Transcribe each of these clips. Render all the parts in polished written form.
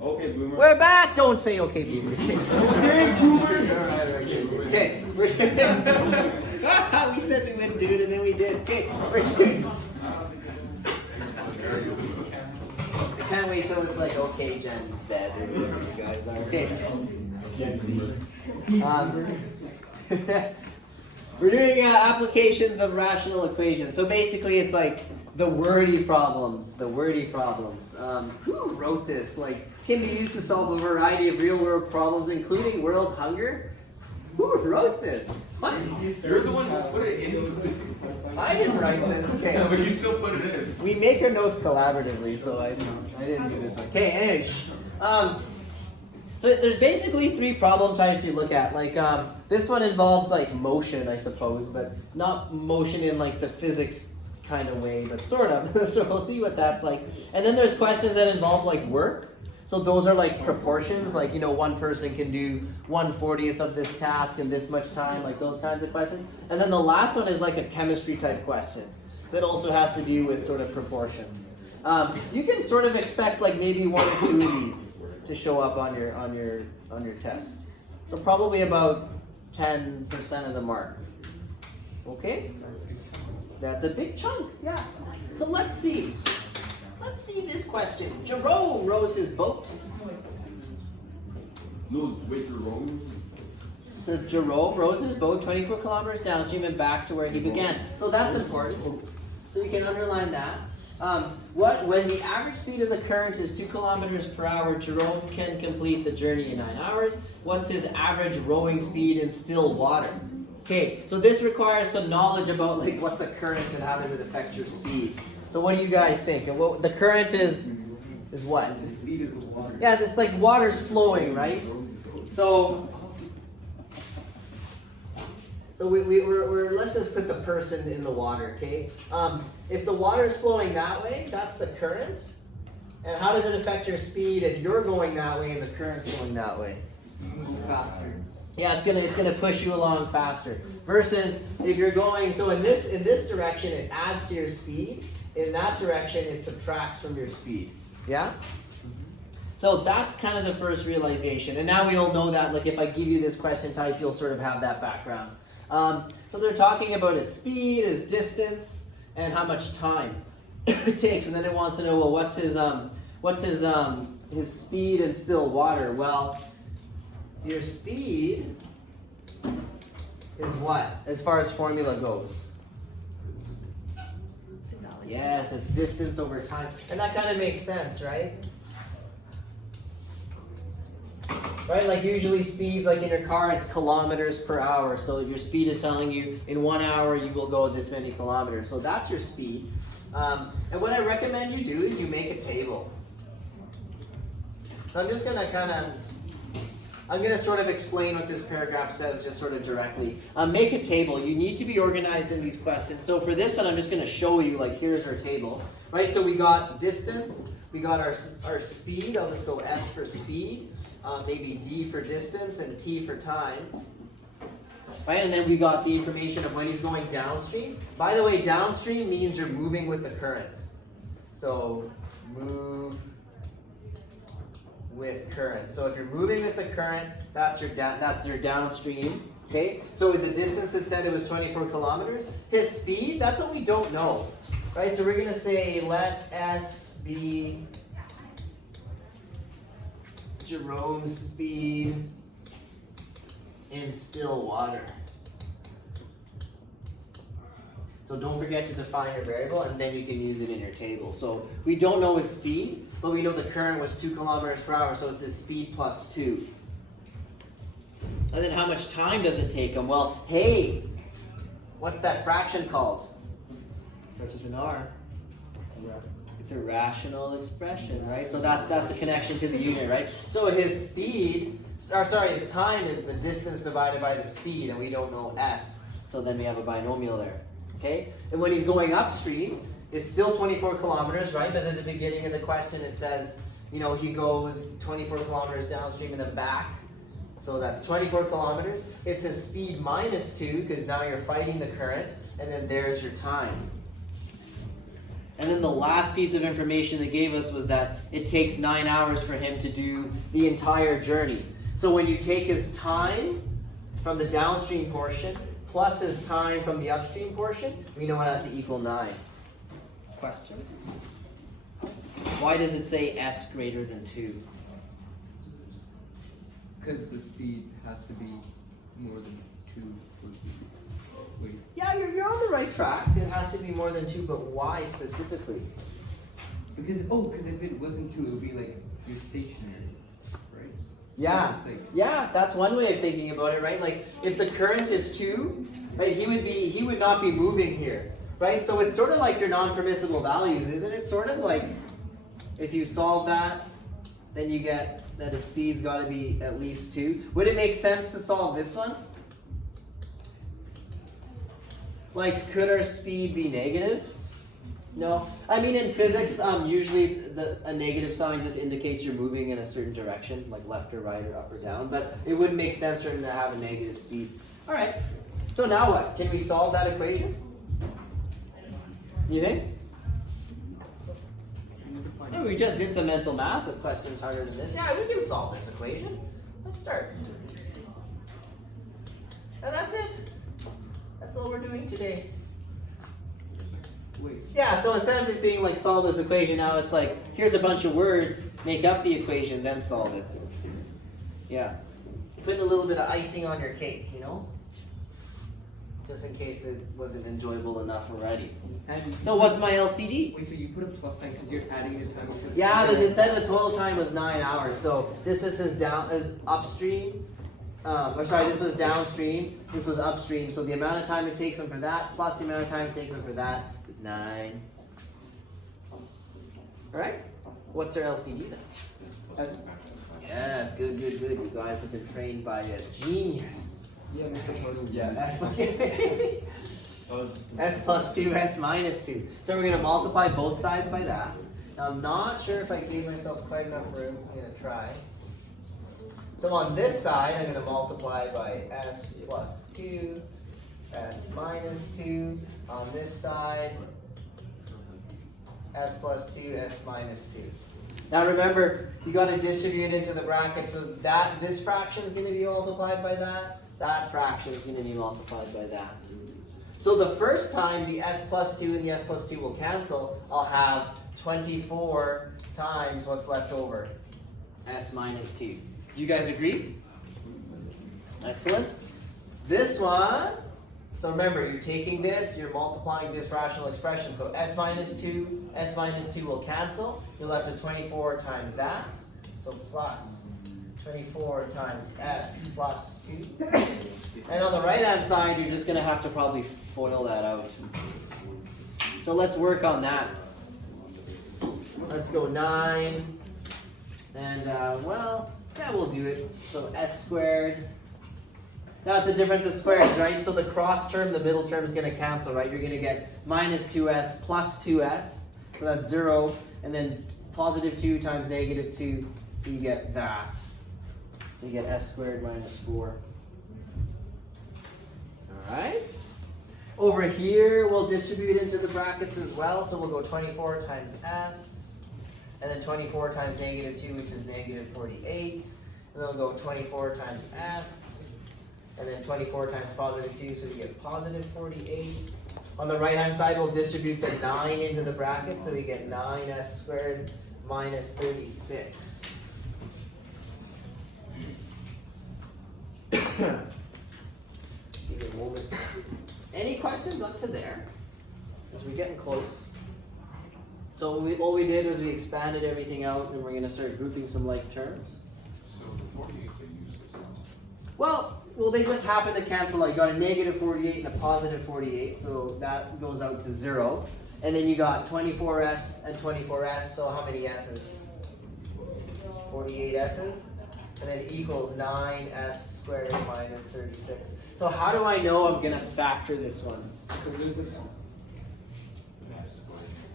Okay, boomer. We're back. Don't say okay, boomer. Okay, boomer. Okay, we said we wouldn't do it, and then we did. Okay, we're doing. I can't wait till it's like okay, Gen Z or whatever you guys are. Okay. We're doing applications of rational equations. So basically, it's like the wordy problems. The wordy problems. Who wrote this? Like, can be used to solve a variety of real-world problems, including world hunger. Who wrote this? What? You're the one who put it in. I didn't write this. Okay. Yeah, but you still put it in. We make our notes collaboratively, so I didn't do this one. Okay, anyway. So there's basically three problem types we look at. Like this one involves like motion, I suppose, but not motion in like the physics kind of way, but sort of. So we'll see what that's like. And then there's questions that involve like work. So those are like proportions, like, you know, one person can do 1/40th of this task in this much time, like those kinds of questions. And then the last one is like a chemistry type question that also has to do with sort of proportions. You can sort of expect like maybe one or two of these to show up on your test. So probably about 10% of the mark. Okay? That's a big chunk, yeah. So let's see. Let's see this question. Jerome rows his boat. No, wait, Jerome. It says Jerome rows his boat 24 kilometers downstream and back to where he began. So that's important. So you can underline that. When the average speed of the current is 2 kilometers per hour, Jerome can complete the journey in 9 hours. What's his average rowing speed in still water? Okay, so this requires some knowledge about like what's a current and how does it affect your speed. So what do you guys think? And what the current is what? The speed of the water. Yeah, this like water's flowing, right? So we're let's just put the person in the water, okay? If the water is flowing that way, that's the current. And how does it affect your speed if you're going that way and the current's going that way? Faster. Yeah, it's gonna push you along faster. Versus if you're going, so in this direction it adds to your speed. In that direction it subtracts from your speed. Yeah? So that's kind of the first realization. And now we all know that, like if I give you this question type, you'll sort of have that background. So they're talking about his speed, his distance, and how much time it takes. And then it wants to know, well, what's his speed in still water? Well, your speed is what, as far as formula goes? Yes, it's distance over time. And that kind of makes sense, right? Right, like usually speeds, like in your car, it's kilometers per hour. So if your speed is telling you in 1 hour you will go this many kilometers. So that's your speed. And what I recommend you do is you make a table. So I'm just going to I'm going to sort of explain what this paragraph says just sort of directly. Make a table. You need to be organized in these questions. So for this one, I'm just going to show you, like, here's our table. Right, so we got distance, we got our speed. I'll just go S for speed, maybe D for distance, and T for time. Right, and then we got the information of when he's going downstream. By the way, downstream means you're moving with the current. So move with current. So if you're moving with the current, that's your downstream. Okay. So with the distance, it said it was 24 kilometers. His speed, that's what we don't know, right? So we're gonna say let S be Jerome's speed in still water. So don't forget to define your variable, and then you can use it in your table. So we don't know his speed, but we know the current was 2 kilometers per hour, so it's his speed plus 2. And then how much time does it take him? Well, hey, what's that fraction called? Starts with an R. It's a rational expression, right? So that's the connection to the unit, right? So his speed, his time is the distance divided by the speed, and we don't know S. So then we have a binomial there. Okay, and when he's going upstream, it's still 24 kilometers, right? Because at the beginning of the question it says, you know, he goes 24 kilometers downstream and then back. So that's 24 kilometers. It's his speed minus 2, because now you're fighting the current, and then there's your time. And then the last piece of information they gave us was that it takes 9 hours for him to do the entire journey. So when you take his time from the downstream portion plus his time from the upstream portion, we know it has to equal 9. Question. Why does it say s greater than 2? Because the speed has to be more than 2 for the weight. Yeah, you're on the right track. It has to be more than 2, but why specifically? Because if it wasn't 2, it would be like you're stationary, right? Yeah, It's like, yeah, that's one way of thinking about it, right? Like if the current is 2, right, he would not be moving here, right? So it's sort of like your non-permissible values, isn't it? Sort of like if you solve that, then you get that his speed's got to be at least 2. Would it make sense to solve this one? Like, could our speed be negative? No. I mean, in physics, usually a negative sign just indicates you're moving in a certain direction, like left or right or up or down. But it wouldn't make sense for him to have a negative speed. All right. So now what? Can we solve that equation? You think? Yeah, we just did some mental math with questions harder than this. Yeah, we can solve this equation. Let's start. And that's it. That's all we're doing today. wait. Yeah, so instead of just being like solve this equation, now it's like here's a bunch of words, make up the equation, then solve it. Yeah. Putting a little bit of icing on your cake, you know? Just in case it wasn't enjoyable enough already. So what's my LCD? Wait, so you put a plus sign because you're adding the time to the Yeah, because it said the total time was 9 hours. So this is his upstream. This was downstream. This was upstream. So the amount of time it takes him for that plus the amount of time it takes him for that is 9. All right. What's our LCD then? Yes, good. You guys have been trained by a genius. Yeah, Mr. Portal. Yeah. That's S plus 2, S minus 2. So we're going to multiply both sides by that. Now I'm not sure if I gave myself quite enough room. I'm going to try. So on this side, I'm going to multiply by S plus 2, S minus 2. On this side, S plus 2, S minus 2. Now remember, you got to distribute into the bracket, so that this fraction is going to be multiplied by that. That fraction is going to be multiplied by that. So the first time the S plus 2 and the S plus 2 will cancel, I'll have 24 times what's left over, S minus 2. You guys agree? Excellent. This one, so remember, you're taking this, you're multiplying this rational expression. So S minus 2 will cancel. You're left with 24 times that. So plus 24 times S plus 2. And on the right-hand side, you're just going to have to probably FOIL that out. So let's work on that. Let's go 9. And, yeah, we'll do it. So S squared. Now it's a difference of squares, right? So the cross term, the middle term is going to cancel, right? You're going to get minus 2S plus 2S. So that's 0. And then positive 2 times negative 2. So you get that. So you get S squared minus 4. Alright. Over here, we'll distribute into the brackets as well. So we'll go 24 times S. And then 24 times negative 2, which is negative 48. And then we'll go 24 times S. And then 24 times positive 2, so you get positive 48. On the right-hand side, we'll distribute the 9 into the bracket. So we get 9S squared minus 36. Give me a moment. Any questions up to there? As we're getting close. So all we did was we expanded everything out, and we're going to start grouping some like terms. So the 48 they used as Well, they just happen to cancel out. You got a negative 48 and a positive 48, so that goes out to 0. And then you got 24S and 24S, so how many S's? 48 S's. And then equals 9S squared minus 36. So how do I know I'm going to factor this one?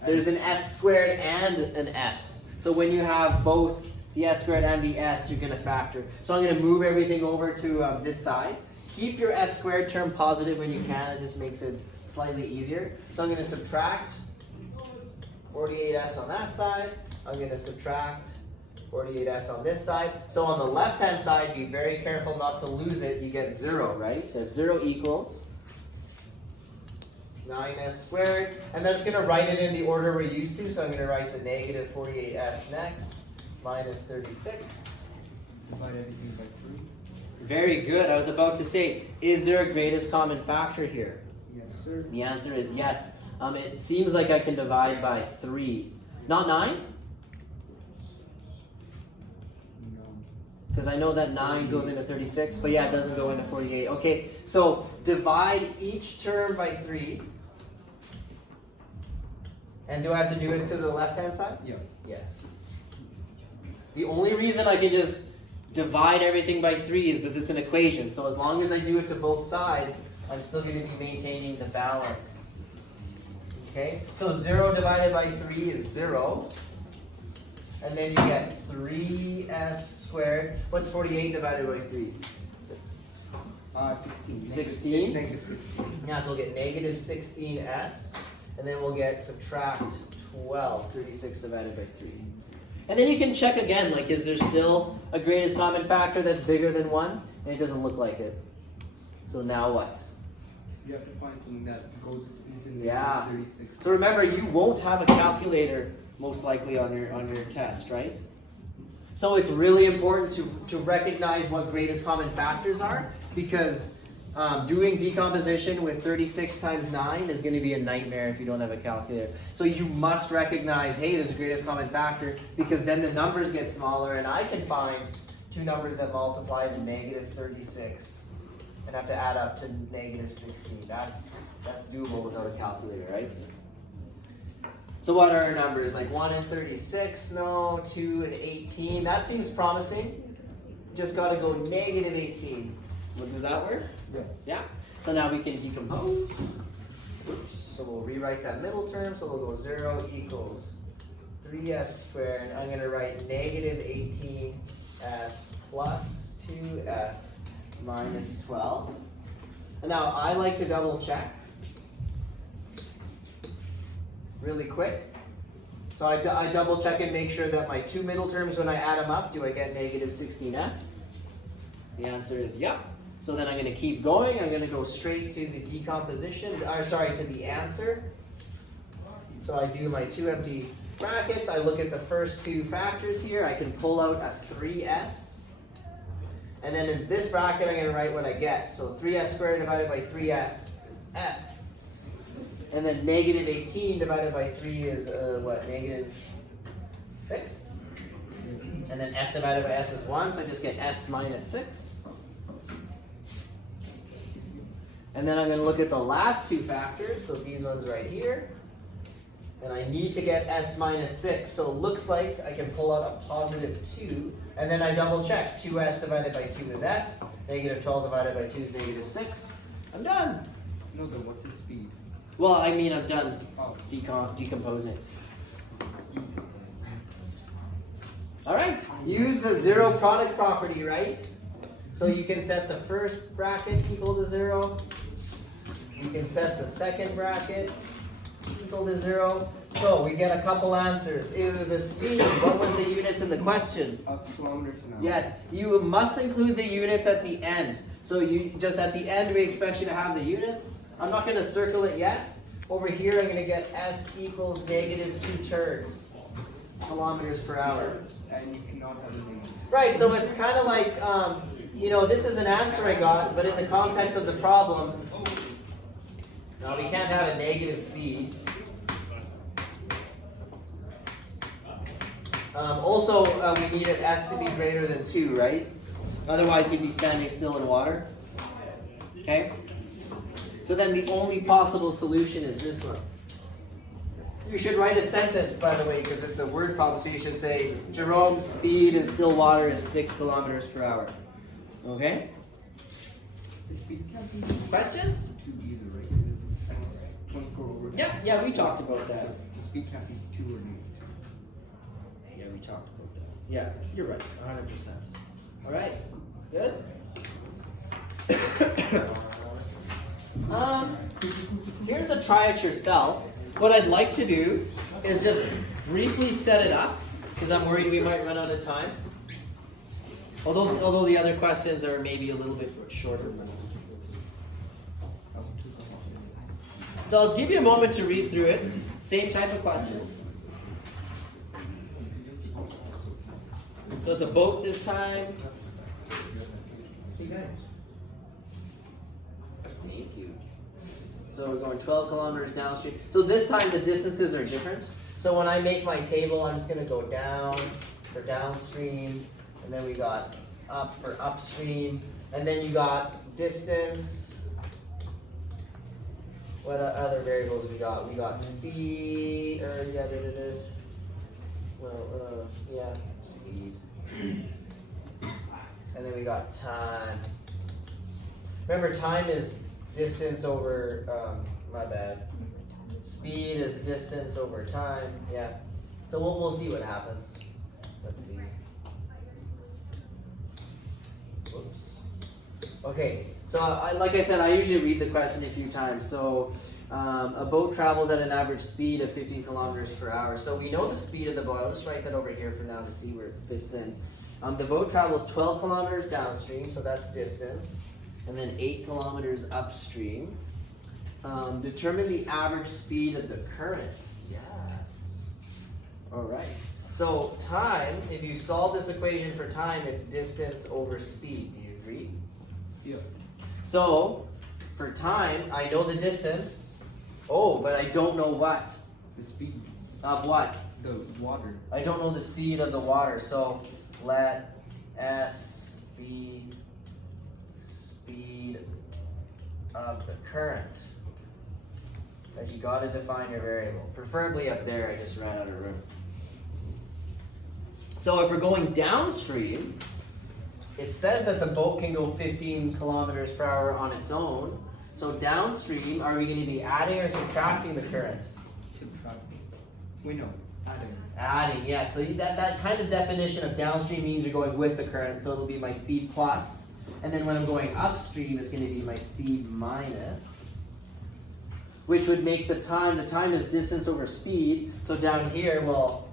There's an S squared and an S. So when you have both the S squared and the S, you're going to factor. So I'm going to move everything over to this side. Keep your S squared term positive when you can. It just makes it slightly easier. So I'm going to subtract 48s on that side. I'm going to subtract 48s on this side. So on the left-hand side, be very careful not to lose it. You get 0, right? So if 0 equals 9s squared. And then I'm just going to write it in the order we're used to. So I'm going to write the negative 48s next, minus 36. Divide everything by 3. Very good. I was about to say, is there a greatest common factor here? Yes, sir. The answer is yes. It seems like I can divide by 3. Not 9? No. Because I know that 9 goes into 36, but yeah, it doesn't go into 48. Okay, so divide each term by 3. And do I have to do it to the left-hand side? Yeah. Yes. The only reason I can just divide everything by 3 is because it's an equation. So as long as I do it to both sides, I'm still going to be maintaining the balance. Okay, so 0 divided by 3 is 0. And then you get 3s squared. What's 48 divided by 3? 16. 16? Negative 16. Yeah, so we'll get negative 16s. And then we'll get subtract 12, 36 divided by 3. And then you can check again, like, is there still a greatest common factor that's bigger than 1? And it doesn't look like it. So now what? You have to find something that goes into the Yeah. 36. So remember, you won't have a calculator most likely on your test, right? So it's really important to recognize what greatest common factors are, because doing decomposition with 36 times 9 is going to be a nightmare if you don't have a calculator. So you must recognize, hey, there's a greatest common factor, because then the numbers get smaller, and I can find two numbers that multiply to negative 36 and have to add up to negative 16. That's doable without a calculator, right? So what are our numbers? Like 1 and 36? No. 2 and 18? That seems promising. Just got to go negative 18. Well, does that work? Yeah. Yeah. So now we can decompose. Oops. So we'll rewrite that middle term. So we'll go 0 equals 3s squared. I'm going to write negative 18s plus 2s minus 12. And now I like to double check really quick. So I double check and make sure that my two middle terms, when I add them up, do I get negative 16s? The answer is yep. So then I'm going to keep going. I'm going to go straight to the decomposition, to the answer. So I do my two empty brackets. I look at the first two factors here. I can pull out a 3s. And then in this bracket, I'm going to write what I get. So 3s squared divided by 3s is s. And then negative 18 divided by 3 is what? Negative 6? And then s divided by s is 1, so I just get s minus 6. And then I'm going to look at the last two factors, so these ones right here. And I need to get s minus 6, so it looks like I can pull out a positive 2. And then I double check. 2s divided by 2 is s. Negative 12 divided by 2 is negative 6. I'm done. No, then what's his speed? Well, I mean, I'm done Oh. decomposing. All right, use the zero product property, right? So you can set the first bracket equal to 0. You can set the second bracket equal to 0. So we get a couple answers. It was a speed. What was the units in the question? Kilometers an hour. Yes, you must include the units at the end. So you just at the end, we expect you to have the units. I'm not going to circle it yet. Over here, I'm going to get s equals negative 2 turns, kilometers per hour. And you cannot have a negative. Right, so it's kind of like, this is an answer I got, but in the context of the problem, no, we can't have a negative speed. Also, we needed s to be greater than 2, right? Otherwise, he'd be standing still in water. Okay? So then the only possible solution is this one. You should write a sentence, by the way, because it's a word problem, so you should say, Jerome's speed in still water is 6 kilometers per hour. Okay? The speed can't be Questions? 2 either, right? Because it's 24 over. Yeah, we talked about that. The speed can't be 2 or negative. Yeah, we talked about that. Yeah, you're right, 100%. All right, good? Here's a try it yourself. What I'd like to do is just briefly set it up, because I'm worried we might run out of time. Although the other questions are maybe a little bit shorter. So I'll give you a moment to read through it. Same type of question. So it's a boat this time. Hey guys. Thank you. So we're going 12 kilometers downstream. So this time the distances are different. So when I make my table, I'm just going to go down for downstream, and then we got up for upstream, and then you got distance. What other variables we got? We got speed, or speed. And then we got time. Remember, time is distance over, my bad. Speed is distance over time, yeah. So we'll see what happens. Let's see. Whoops. Okay, so like I said, I usually read the question a few times. So a boat travels at an average speed of 15 kilometers per hour. So we know the speed of the boat. I'll just write that over here for now to see where it fits in. The boat travels 12 kilometers downstream, so that's distance, and then 8 kilometers upstream. Determine the average speed of the current. Yes. All right. So time, if you solve this equation for time, it's distance over speed. Do you agree? Yeah. So for time, I know the distance. Oh, but I don't know what? The speed. Of what? The water. I don't know the speed of the water. So let S be speed of the current. But you got to define your variable. Preferably up there, I just ran out of room. So if we're going downstream, it says that the boat can go 15 kilometers per hour on its own. So downstream, are we going to be adding or subtracting the current? Subtracting. Wait, no. Adding. Adding, yeah. So that kind of definition of downstream means you're going with the current. So it'll be my speed plus. And then when I'm going upstream, it's going to be my speed minus. Which would make the time is distance over speed. So down here, well,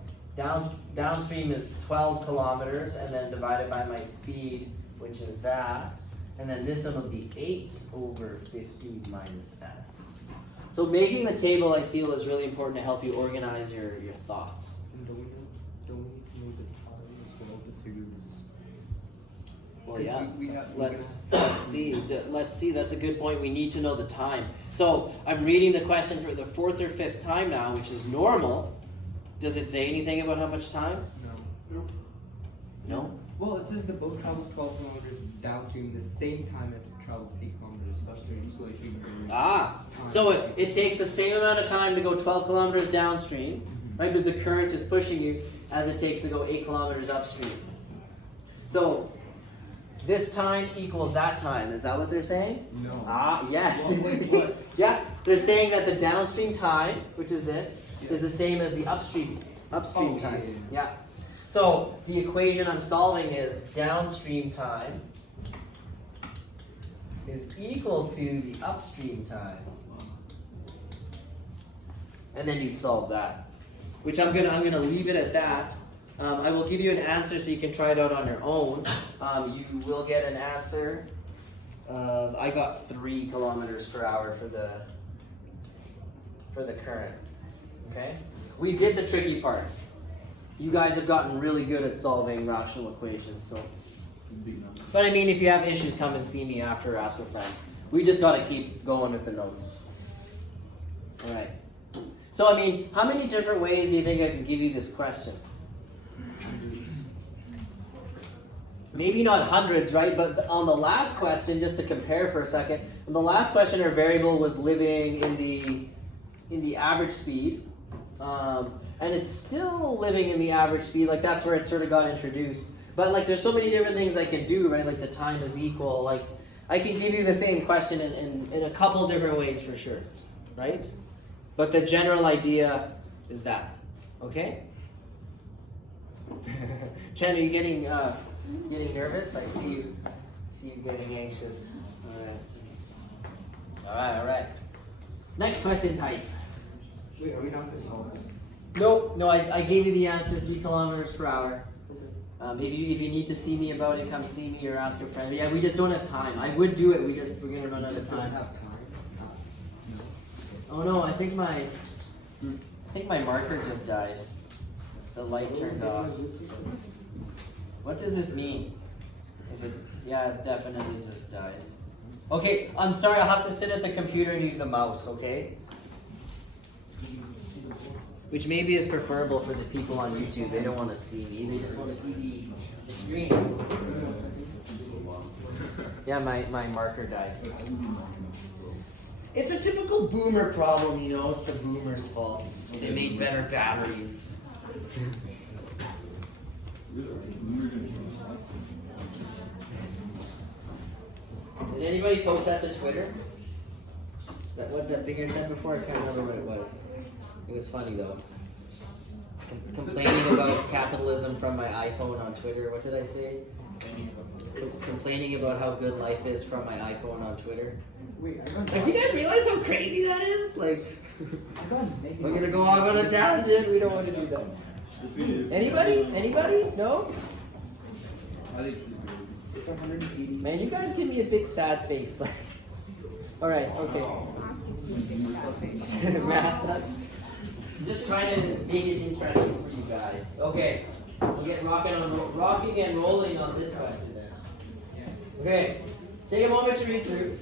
downstream is 12 kilometers, and then divided by my speed, which is that. And then this one will be 8 over 50 minus S. So making the table, I feel, is really important to help you organize your thoughts. And don't we know the time as well to figure this? Well, yeah. Let's see. Let's see. That's a good point. We need to know the time. So I'm reading the question for the 4th or 5th time now, which is normal. Does it say anything about how much time? No. No? Well, it says the boat travels 12 kilometers downstream the same time as it travels 8 kilometers upstream. So like So it takes the same amount of time to go 12 kilometers downstream, right? Because the current is pushing you as it takes to go 8 kilometers upstream. So this time equals that time. Is that what they're saying? No. Yes. Well, wait, what? Yeah, they're saying that the downstream time, which is this, is the same as the upstream time. Yeah. So the equation I'm solving is downstream time is equal to the upstream time. And then you'd solve that. Which I'm gonna leave it at that. I will give you an answer so you can try it out on your own. You will get an answer. I got 3 kilometers per hour for the current. Okay? We did the tricky part. You guys have gotten really good at solving rational equations, so. But I mean, if you have issues, come and see me after, ask a friend. We just gotta keep going with the notes. Alright. So I mean, how many different ways do you think I can give you this question? Maybe not hundreds, right? But on the last question, just to compare for a second, on the last question, our variable was living in the average speed, and it's still living in the average speed. Like that's where it sort of got introduced. But like, there's so many different things I can do, right? Like the time is equal. Like I can give you the same question in a couple different ways for sure, right? But the general idea is that, okay? Chen, are you getting nervous? I see you getting anxious. All right. Next question type. Wait, are we not going to solve it? Nope, no, I gave you the answer, 3 kilometers per hour. If you need to see me about it, come see me or ask a friend. Yeah, we just don't have time. I would do it, we're gonna run out of time. Oh no, I think my marker just died. The light turned off. What does this mean? Yeah, it definitely just died. Okay, I'm sorry, I'll have to sit at the computer and use the mouse, okay? Which maybe is preferable for the people on YouTube. They don't want to see me, they just want to see the screen. Yeah, my marker died. It's a typical boomer problem, you know, it's the boomers' fault. They made better batteries. Did anybody post that to Twitter? Is that what that thing I said before? I can't remember what it was. It was funny though. Complaining about capitalism from my iPhone on Twitter. What did I say? Complaining about how good life is from my iPhone on Twitter. Like, do you guys realize how crazy that is? Like, we're gonna go off on a tangent. We don't want to do that. Anybody? Anybody? No? Man, you guys give me a big sad face. All right. Okay. Just trying to make it interesting for you guys. Okay. We'll get rocking and rolling on this question then. Okay. Take a moment to read through.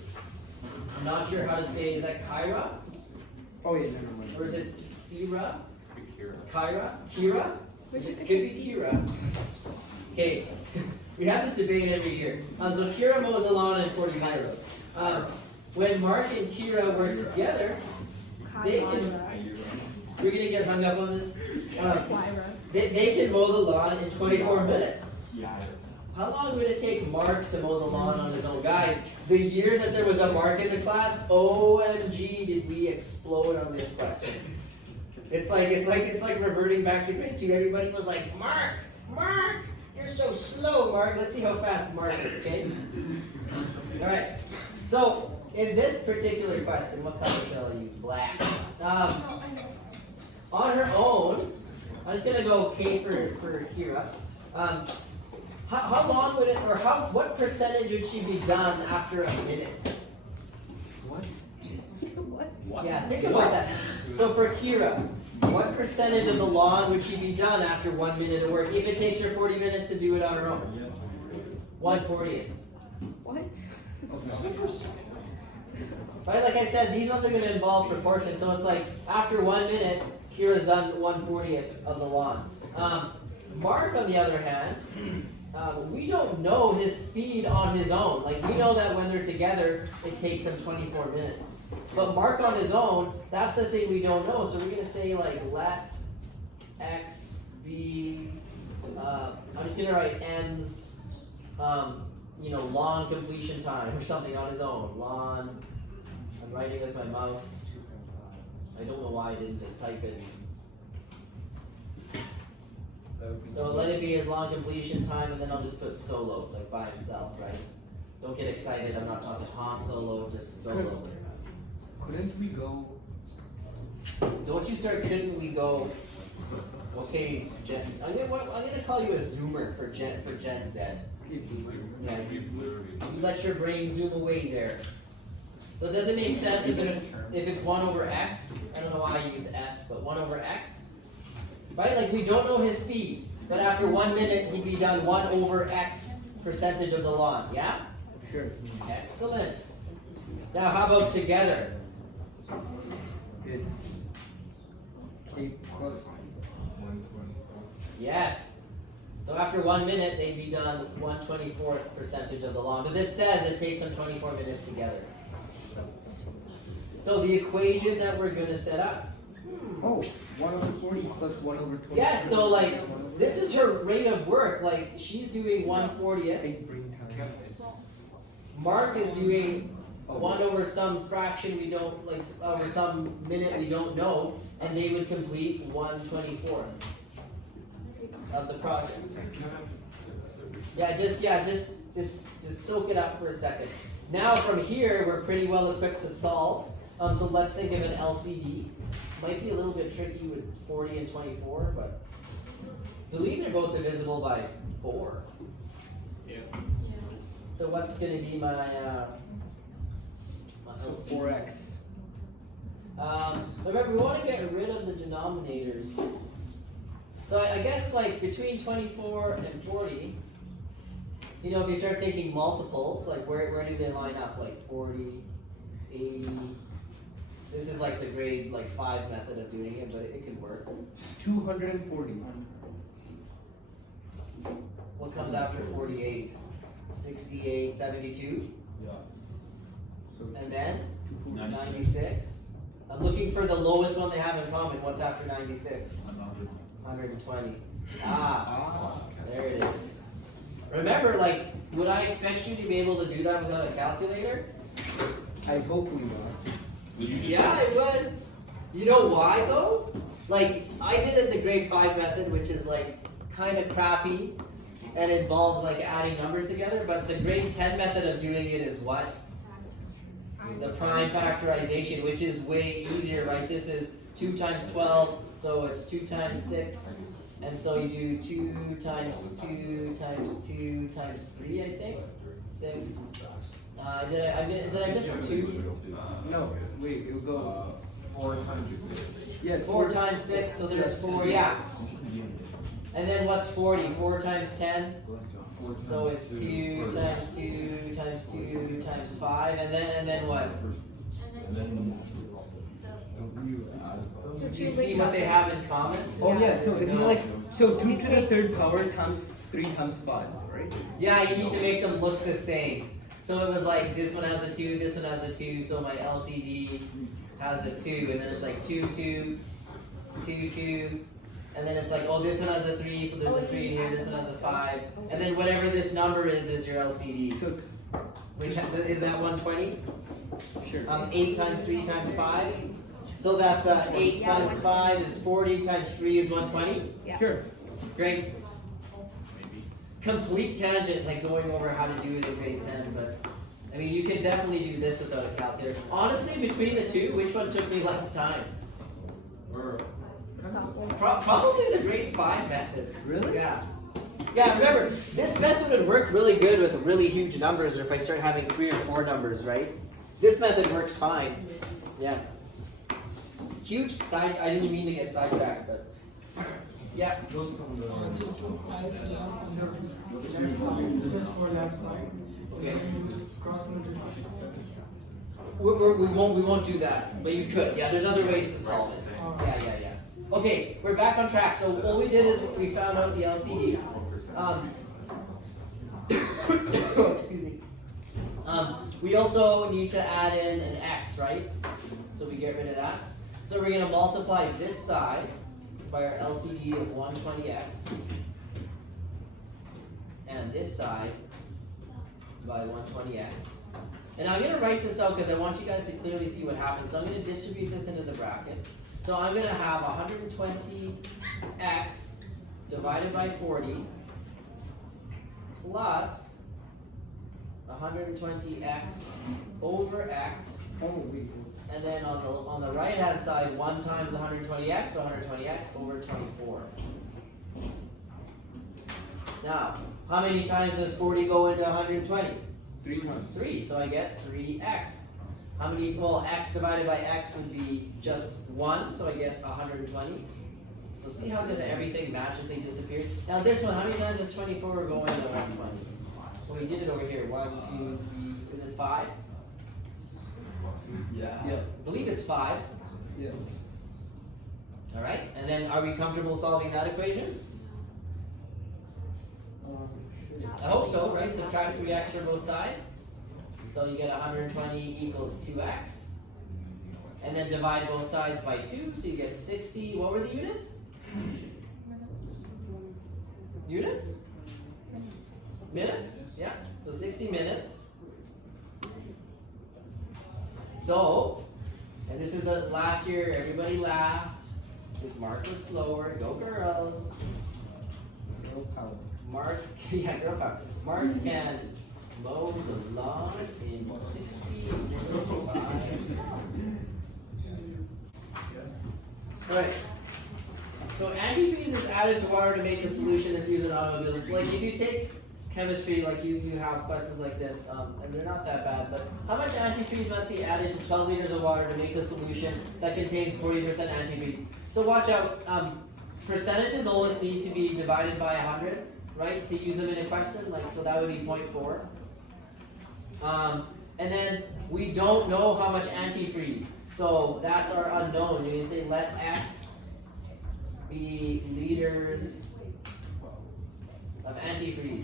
I'm not sure how to say. Is that Kyra? Oh yeah, never mind. Or is it Sira? It's Kyra? Kira? It could be Kira. Okay. We have this debate every year. So Kira mows the lawn in 40 minutes. When Mark and Kira work together, they can. We're gonna get hung up on this. They can mow the lawn in 24 minutes. How long would it take Mark to mow the lawn on his own? Guys, the year that there was a Mark in the class, OMG, did we explode on this question? It's like reverting back to grade 2. Everybody was like, Mark, you're so slow, Mark. Let's see how fast Mark is, okay? All right. So in this particular question, what color shall I use? Black. On her own, I'm just gonna go K for Kira. How long would it, or what percentage would she be done after a minute? What? Yeah, think about that. So for Kira, what percentage of the lawn would she be done after 1 minute of work if it takes her 40 minutes to do it on her own? 1/40th. What? Right, like I said, these ones are going to involve proportion. So it's like after 1 minute, Kira's done 1/40th of the lawn. Mark, on the other hand, we don't know his speed on his own. Like, we know that when they're together, it takes him 24 minutes. But Mark on his own, that's the thing we don't know. So we're going to say, like, let X be, I'm just going to write M's, lawn completion time or something on his own. Lawn, I'm writing with my mouse. I don't know why I didn't just type it. So let it be his long completion time, and then I'll just put solo, like by himself, right? Don't get excited, I'm not talking Han Solo, just solo. Couldn't we go? Don't you start couldn't we go? Okay, Gen. I'm gonna call you a zoomer for Gen Z. Yeah, you let your brain zoom away there. So does it make sense if it's 1/x? I don't know why I use S, but 1/x? Right? Like, we don't know his speed, but after 1 minute, he'd be done 1/x percentage of the lawn. Yeah? Sure. Excellent. Now, how about together? It's K plus 1/24. Yes. So after 1 minute, they'd be done 1/24th percentage of the lawn, because it says it takes them 24 minutes together. So the equation that we're going to set up. Oh, 1/40 plus 1/20. Yes, so like, this is her rate of work. Like, she's doing 1/40th. Mark is doing 1 over some fraction we don't, like, over some minute we don't know, and they would complete 1/24th of the process. Just soak it up for a second. Now from here, we're pretty well equipped to solve. So let's think of an LCD. might be a little bit tricky with 40 and 24, but I believe they're both divisible by 4. Yeah. So what's going to be my So 4x. remember, we want to get rid of the denominators. So I guess like between 24 and 40, you know, if you start thinking multiples, like where do they line up? Like 40, 80. This is like the grade like 5 method of doing it, but it can work. 240. What comes after 48? 68, 72? Yeah. So And then 96. 96. I'm looking for the lowest one they have in common. What's after 96? 120. Ah, there it is. Remember, like, would I expect you to be able to do that without a calculator? I hope we not. Yeah, I would. You know why though? Like, I did it the grade 5 method, which is like kind of crappy and involves like adding numbers together, but the grade 10 method of doing it is what? The prime factorization, which is way easier, right? This is 2 times 12, so it's 2 times 6, and so you do 2 times 2 times 2 times 3, I think. 6. Did I miss a 2? No, wait, it'll go. 4 times 6. Yeah, it's 4 times 6, so there's 4, yeah. And then what's 40? 4 times 10? So it's 2 times 2 times 2 times 5, and then what? Do you see what they have in common? Oh yeah, so isn't it like, so 2 to the 3rd power times 3 times 5, right? Yeah, you need to make them look the same. So it was like this one has a 2, this one has a 2, so my LCD has a 2, and then it's like 2, 2, 2, 2, and then it's like, oh, this one has a 3, so there's a 3 in here, this one has a 5, and then whatever this number is your LCD. So, Which is that 120? sure. 8 times 3 times 5. So that's 8 times 5 is 40 times 3 is 120. Sure. Great. Complete tangent, like going over how to do the grade 10, but I mean, you can definitely do this without a calculator. Honestly, between the two, which one took me less time? Probably the grade 5 method. Really? Yeah. Yeah, remember, this method would work really good with really huge numbers, or if I start having 3 or 4 numbers, right? This method works fine. Yeah. Huge side, I didn't mean to get sidetracked, but yeah. Okay. We won't do that, but you could. Yeah, there's other ways to solve it. Yeah. Okay, we're back on track. So what we did is we found out the LCD. Excuse me. We also need to add in an X, right? So we get rid of that. So we're going to multiply this side by our LCD of 120X, and this side by 120X. And I'm going to write this out because I want you guys to clearly see what happens. So I'm going to distribute this into the brackets. So I'm going to have 120X divided by 40 plus 120X over X. And then on the right hand side, 1 times 120X, so 120X over 24. Now, how many times does 40 go into 120? 3 times. 3, so I get 3X. How many, well, X divided by X would be just 1, so I get 120. So see how just everything magically disappeared? Now this one, how many times does 24 go into 120? Well, we did it over here. 1, 2, 3, is it 5? Yeah. I believe it's 5. Yeah. Alright, and then are we comfortable solving that equation? I hope so, right? Subtract 3x for both sides. So you get 120 equals 2x. And then divide both sides by 2, so you get 60. What were the units? Units? Minutes? Yeah, so 60 minutes. So, and this is the last year everybody laughed because Mark was slower. Go girls. Girl power. Mark, yeah, girl power. Mark can mow the lawn in 60 minutes. Right. So antifreeze is added to water to make a solution that's used in automobiles. Like if you take chemistry, like you have questions like this, and they're not that bad, but how much antifreeze must be added to 12 liters of water to make a solution that contains 40% antifreeze? So watch out, percentages always need to be divided by 100, right, to use them in a question, like, so that would be 0.4. And then we don't know how much antifreeze, so that's our unknown. You can say let X be liters of antifreeze.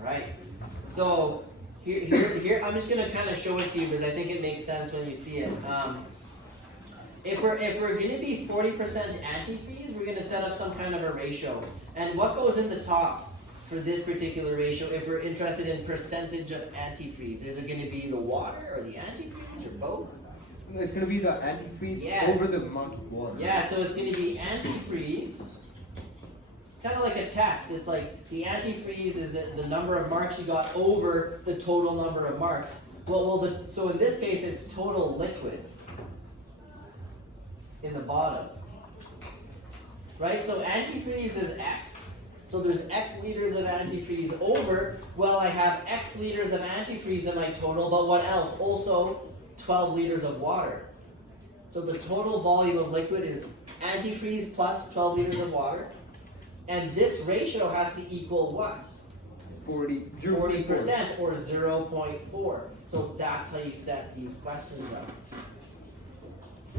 Alright, so here, I'm just gonna kind of show it to you because I think it makes sense when you see it. If we're gonna be 40% antifreeze, we're gonna set up some kind of a ratio. And what goes in the top for this particular ratio, if we're interested in percentage of antifreeze? Is it gonna be the water or the antifreeze or both? It's gonna be the antifreeze over the amount of water. Yeah, so it's gonna be antifreeze. It's kind of like a test. It's like the antifreeze is the number of marks you got over the total number of marks. So in this case, it's total liquid in the bottom. Right? So antifreeze is X. So there's X liters of antifreeze over, well, I have X liters of antifreeze in my total, but what else? Also 12 liters of water. So the total volume of liquid is antifreeze plus 12 liters of water. And this ratio has to equal what? 40% or 0.4. So that's how you set these questions up.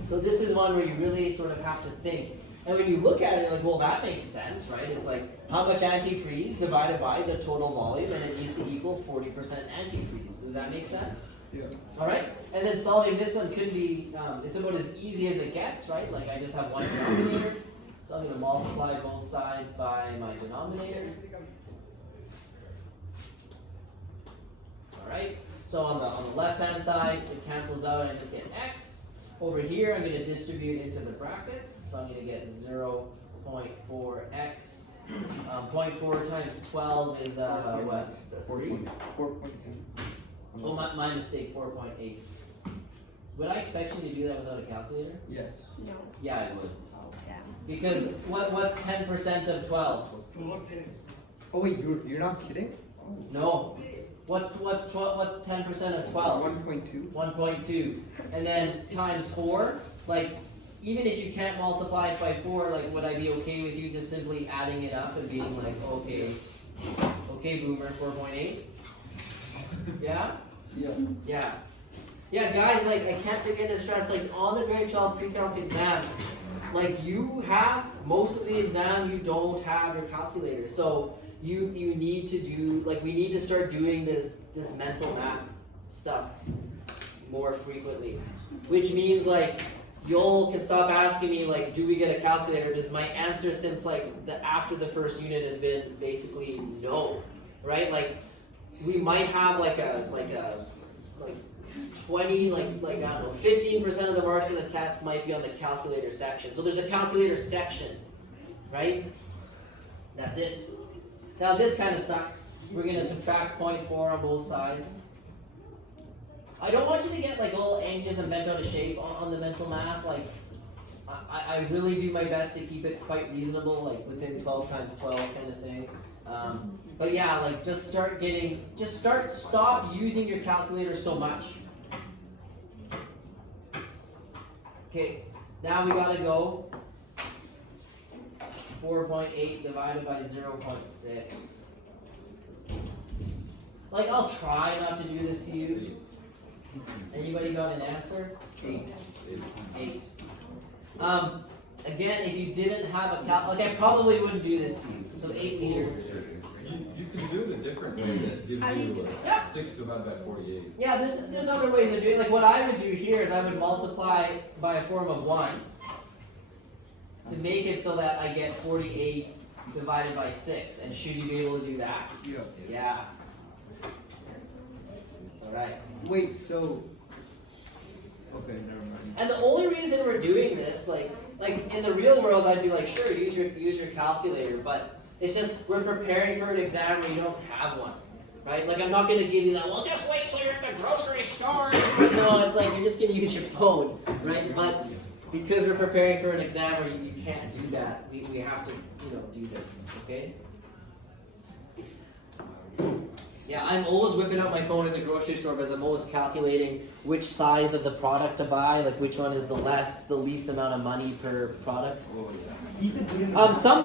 So this is one where you really sort of have to think. And when you look at it, you're like, well, that makes sense, right? It's like how much antifreeze divided by the total volume, and it needs to equal 40% antifreeze. Does that make sense? Yeah. All right. And then solving this one could be, it's about as easy as it gets, right? Like I just have one denominator. So I'm going to multiply both sides by my denominator. Alright, so on the left-hand side, it cancels out and I just get x. Over here, I'm going to distribute into the brackets. So I'm going to get 0.4x. 0.4 times 12 is, what? 3? 4.8. Oh, my mistake, 4.8. Would I expect you to do that without a calculator? Yes. No. Yeah, I would. Yeah. Because what's 10% of 12? Oh wait, you're not kidding? No. What's 10% of 12? 1.2. 1.2. And then times 4, like even if you can't multiply it by 4, like would I be okay with you just simply adding it up and being like, okay boomer, 4.8? Yeah? Yeah. Yeah. Yeah, guys, like I can't begin to stress, like on the grade 12 pre-calc exam, like you have most of the exam, you don't have your calculator. So you need to do, like we need to start doing this mental math stuff more frequently. Which means like Joel can stop asking me like, do we get a calculator? Because my answer since like after the first unit has been basically no. Right? Like we might have like 20, I don't know, 15% of the marks in the test might be on the calculator section. So there's a calculator section, right? That's it. Now this kind of sucks. We're going to subtract 0.4 on both sides. I don't want you to get like all anxious and bent out of shape on the mental math. Like I really do my best to keep it quite reasonable, like within 12 times 12 kind of thing. But yeah, like stop using your calculator so much. Okay, now we gotta go 4.8 divided by 0.6. Like I'll try not to do this to you. Anybody got an answer? 8. Again, if you didn't have a like I probably wouldn't do this to you. So 8 liters. You can do it a different way that gives you 6 divided by 48. Yeah, there's other ways of doing it. Like what I would do here is I would multiply by a form of 1 to make it so that I get 48 divided by 6. And should you be able to do that? Yeah. Yeah. Alright. Wait, so okay, never mind. And the only reason we're doing this, like in the real world, I'd be like, sure, use your calculator, but it's just we're preparing for an exam where you don't have one. right? Like I'm not gonna give you that. Well, just wait till you're at the grocery store. It's like, no, it's like you're just gonna use your phone, right? But because we're preparing for an exam, where you can't do that. We have to, do this. Okay. Yeah, I'm always whipping out my phone at the grocery store because I'm always calculating which size of the product to buy, like which one is the least amount of money per product. Some